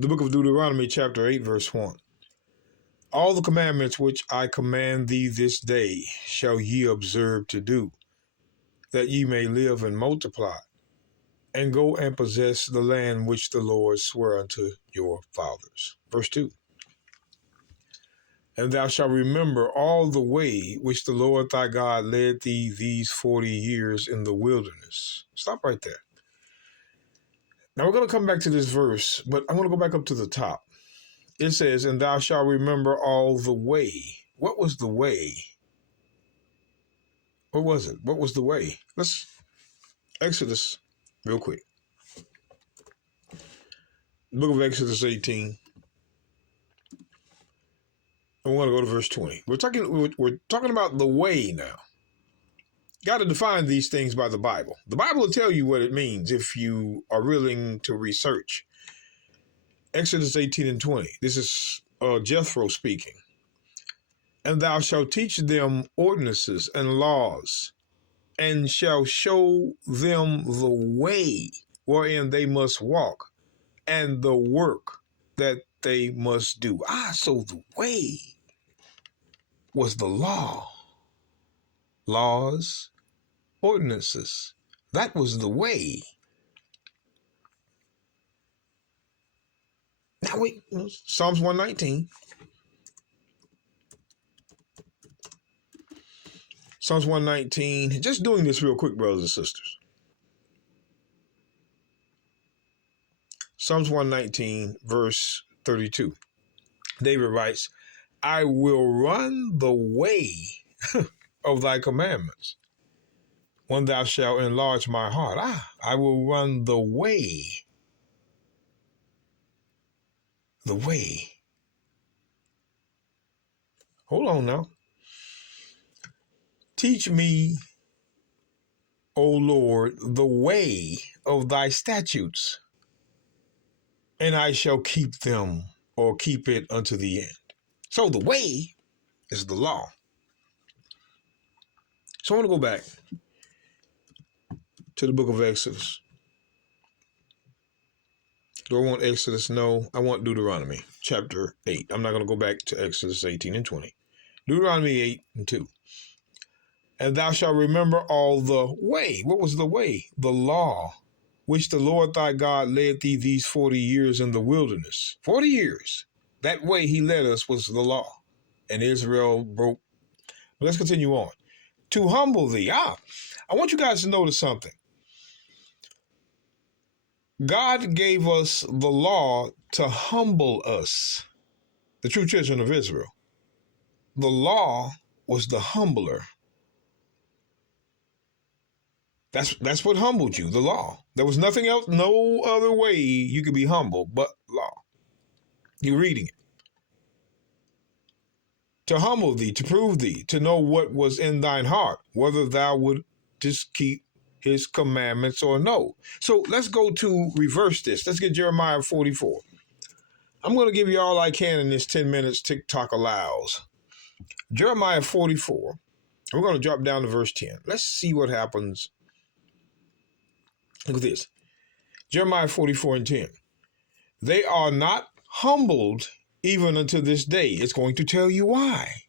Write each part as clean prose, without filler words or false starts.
The book of Deuteronomy, chapter 8, verse 1. All the commandments which I command thee this day shall ye observe to do, that ye may live and multiply, and go and possess the land which the Lord sware unto your fathers. Verse 2. And thou shalt remember all the way which the Lord thy God led thee these 40 years in the wilderness. Stop right there. Now we're going to come back to this verse, but I want to go back up to the top. It says, and thou shalt remember all the way. What was the way? What was it? What was the way? Let's Exodus real quick. Book of Exodus 18. I want to go to verse 20. We're talking about the way now. Got to define these things by the Bible. The Bible will tell you what it means if you are willing to research. Exodus 18 and 20. This is Jethro speaking. And thou shalt teach them ordinances and laws, and shall show them the way wherein they must walk, and the work that they must do. So the way was the law, laws, ordinances. That was the way. Now wait, Psalms 119. Psalms 119. Just doing this real quick, brothers and sisters. Psalms 119, verse 32. David writes, I will run the way of thy commandments when thou shalt enlarge my heart. I will run the way. The way. Hold on now. Teach me, O Lord, the way of thy statutes, and I shall keep them, or keep it unto the end. So the way is the law. So I want to go back to the book of Exodus. Do I want Exodus? No, I want Deuteronomy chapter 8. I'm not going to go back to Exodus 18 and 20. Deuteronomy 8 and 2. And thou shalt remember all the way. What was the way? The law, which the Lord thy God led thee these 40 years in the wilderness. 40 years. That way he led us was the law. And Israel broke. But let's continue on. To humble thee. I want you guys to notice something. God gave us the law to humble us, the true children of Israel. The law was the humbler. That's what humbled you, the law. There was nothing else, no other way you could be humble but law. You're reading it. To humble thee, to prove thee, to know what was in thine heart, whether thou wouldst keep his commandments or no. So let's go to reverse this. Let's get Jeremiah 44. I'm going to give you all I can in this 10 minutes TikTok allows. Jeremiah 44. We're going to drop down to verse 10. Let's see what happens. Look at this. Jeremiah 44 and 10. They are not humbled even unto this day. It's going to tell you why.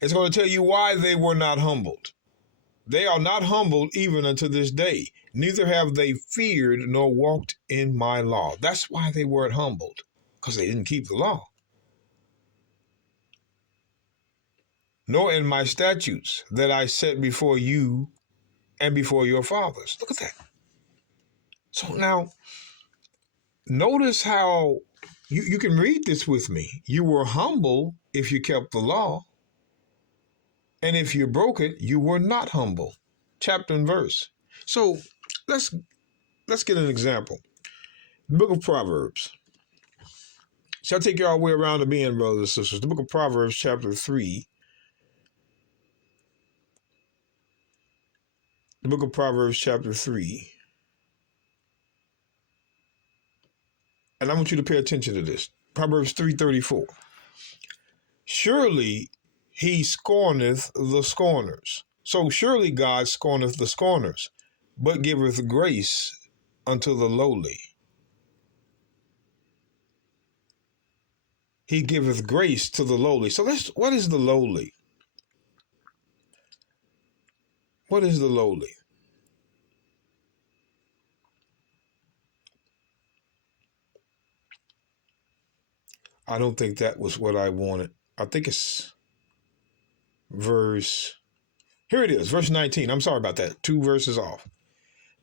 It's going to tell you why they were not humbled. They are not humbled even unto this day. Neither have they feared nor walked in my law. That's why they weren't humbled, because they didn't keep the law. Nor in my statutes that I set before you and before your fathers. Look at that. So now, notice how you can read this with me. You were humble if you kept the law. And if you broke it, you were not humble. Chapter and verse. So let's get an example. The book of Proverbs. Shall I take you all the way around to being, brothers and sisters? The book of Proverbs, chapter 3. The book of Proverbs, chapter 3. And I want you to pay attention to this. Proverbs 3:34. Surely he scorneth the scorners. So surely God scorneth the scorners, but giveth grace unto the lowly. he giveth grace to the lowly. So what is the lowly? What is the lowly? I don't think that was what I wanted. I think it's here it is, verse 19. I'm sorry about that. 2 verses off.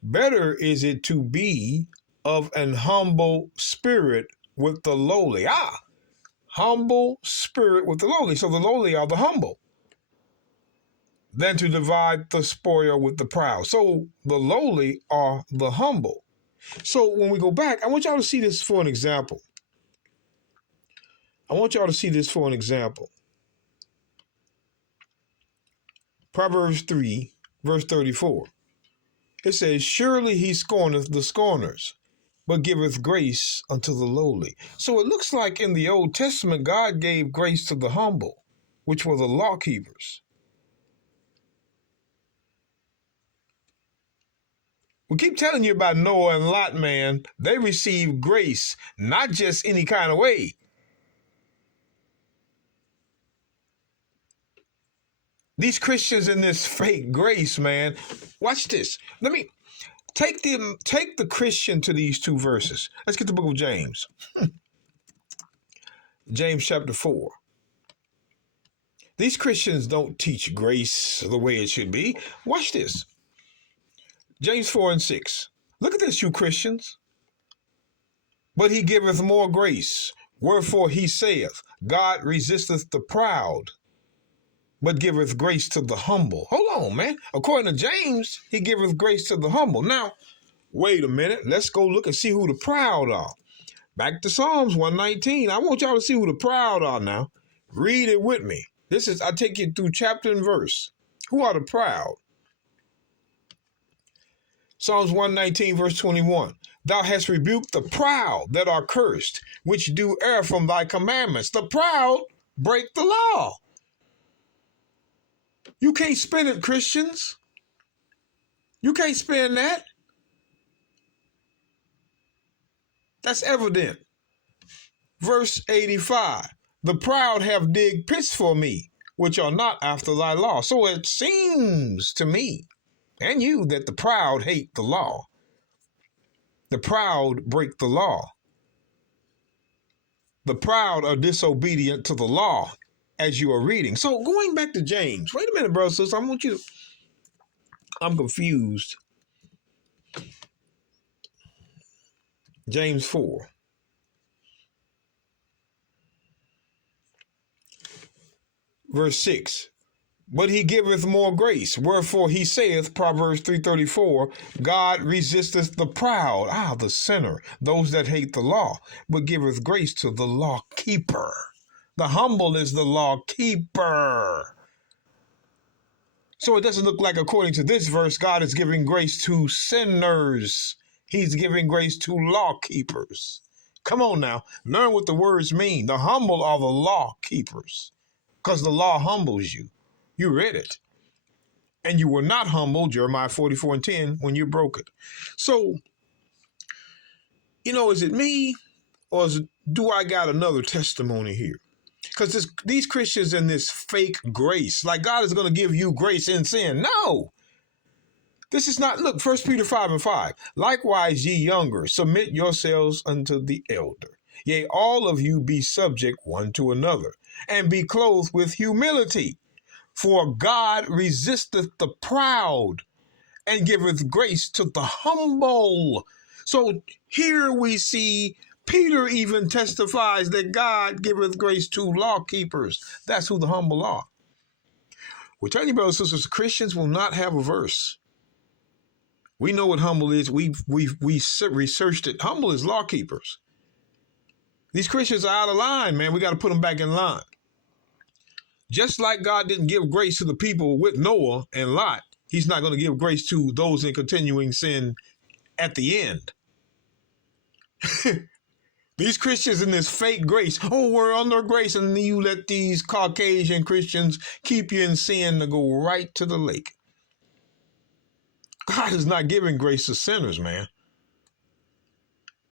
Better is it to be of an humble spirit with the lowly. Humble spirit with the lowly. So the lowly are the humble. Than to divide the spoil with the proud. So the lowly are the humble. So when we go back, I want y'all to see this for an example. Proverbs 3, verse 34. It says, surely he scorneth the scorners, but giveth grace unto the lowly. So it looks like in the Old Testament, God gave grace to the humble, which were the law keepers. We keep telling you about Noah and Lot, man. They received grace, not just any kind of way. These Christians in this fake grace, man. Watch this. Let me take the Christian to these 2 verses. Let's get the book of James. James chapter 4. These Christians don't teach grace the way it should be. Watch this. James 4 and 6. Look at this, you Christians. But he giveth more grace. Wherefore he saith, God resisteth the proud, but giveth grace to the humble. Hold on, man. According to James, he giveth grace to the humble. Now, wait a minute. Let's go look and see who the proud are. Back to Psalms 119. I want y'all to see who the proud are now. Read it with me. I take you through chapter and verse. Who are the proud? Psalms 119, verse 21. Thou hast rebuked the proud that are cursed, which do err from thy commandments. The proud break the law. You can't spin it, Christians. You can't spin that. That's evident. Verse 85. The proud have digged pits for me, which are not after thy law. So it seems to me and you that the proud hate the law. The proud break the law. The proud are disobedient to the law, as you are reading. So going back to James, wait a minute, brother, sister, I'm confused. James 4. Verse 6. But he giveth more grace. Wherefore he saith, Proverbs 3:34, God resisteth the proud, the sinner, those that hate the law, but giveth grace to the law keeper. The humble is the law keeper. So it doesn't look like, according to this verse, God is giving grace to sinners. He's giving grace to law keepers. Come on now, learn what the words mean. The humble are the law keepers, because the law humbles you. You read it. And you were not humble, Jeremiah 44 and 10, when you broke it. So, is it me, or do I got another testimony here? Because these Christians in this fake grace, like God is going to give you grace in sin. No. This is not, look, 1 Peter 5 and 5. Likewise, ye younger, submit yourselves unto the elder. Yea, all of you be subject one to another, and be clothed with humility. For God resisteth the proud and giveth grace to the humble. So here we see Peter even testifies that God giveth grace to law keepers. That's who the humble are. We're telling you, brothers and sisters, Christians will not have a verse. We know what humble is. We researched it. Humble is law keepers. These Christians are out of line, man. We got to put them back in line. Just like God didn't give grace to the people with Noah and Lot, he's not going to give grace to those in continuing sin at the end. These Christians in this fake grace, we're under grace, and then you let these Caucasian Christians keep you in sin to go right to the lake. God is not giving grace to sinners, man.